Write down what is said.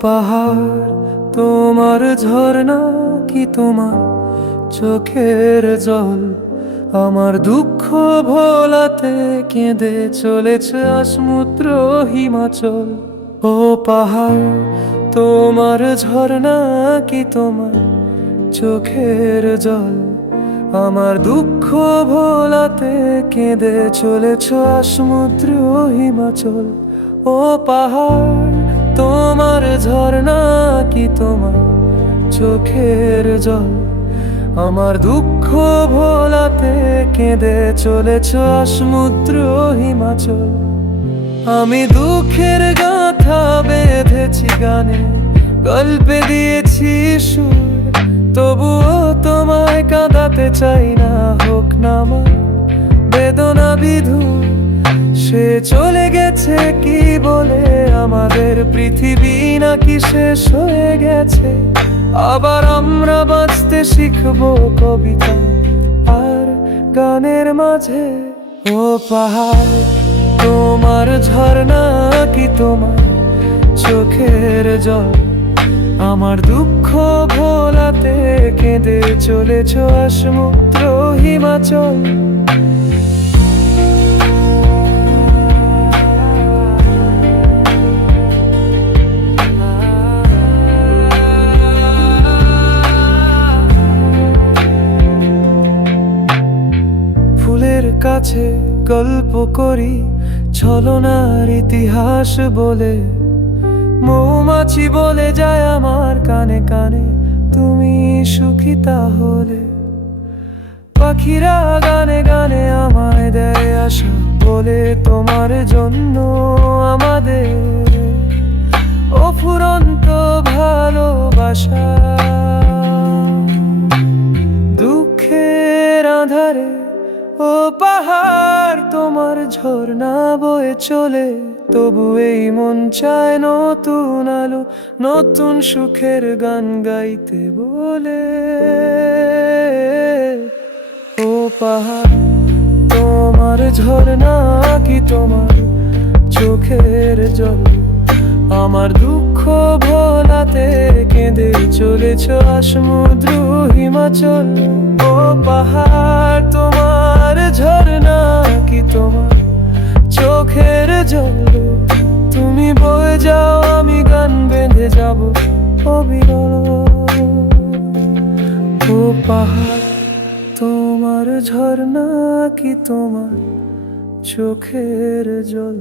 পাহাড়, তোমার ঝর্ণা কি তোমার? চোখের জল আমার দুঃখ ভোলাতে কেঁদে চলেছে সমুদ্র হিমাচল। ও পাহাড়, তোমার ঝর্ণা কি তোমার? চোখের জল আমার দুঃখ ভোলাতে কেঁদে চলেছ সমুদ্র হিমাচল। ও পাহাড় তোমার ঝর্ণা কি তোমার চোখের জল? আমার দুঃখ ভোলাতে কেঁদে চলেছ সমুদ্র হিমাচল। আমি দুঃখের গাথা বেঁধেছি গানে, গল্পে দিয়েছি সুর। তবুও তোমায় কাঁদাতে চাই না, হোক না আমার বেদনা বিধু সে চলে গেছে কি বলে আমাদের? পৃথিবী নাকি শেষ হয়ে গেছে। আবার আমরা বাঁচতে শিখব কবিতা আর গানের মাঝে। ও পাহাড়, তোমার ঝর্ণা কি তোমার চোখের জল? আমার দুঃখ ভোলাতে কেঁদে চলেছ সমুদ্র হিমাচল। কাছে গল্প করি, ছলনার ইতিহাস বলে। মৌমাছি বলে যায় আমার কানে কানে, তুমি সুখী তাহলে। পাখিরা গানে গানে আমায় দেয় আশা বলে, তোমার জন্য আমাদের অফুরন্ত ভালোবাসা। দুঃখের আধারে ও পাহাড়, তোমার ঝর্ণা বয়ে চলে। তবু এই মন চায় নতুন আলো, নতুন সুখের গান গাইতে বলে। ও পাহাড়, তোমার ঝর্ণা কি তোমার চোখের জল? আমার দুঃখ ভোলাতে কেঁদে চলেছ সমুদ্র হিমাচল। ও পাহাড় জল তুমি বয়ে যাও, আমি গান বেঁধে যাব অবিরল। ও পাহাড়, তোমার ঝর্ণা কি তোমার চোখের জল?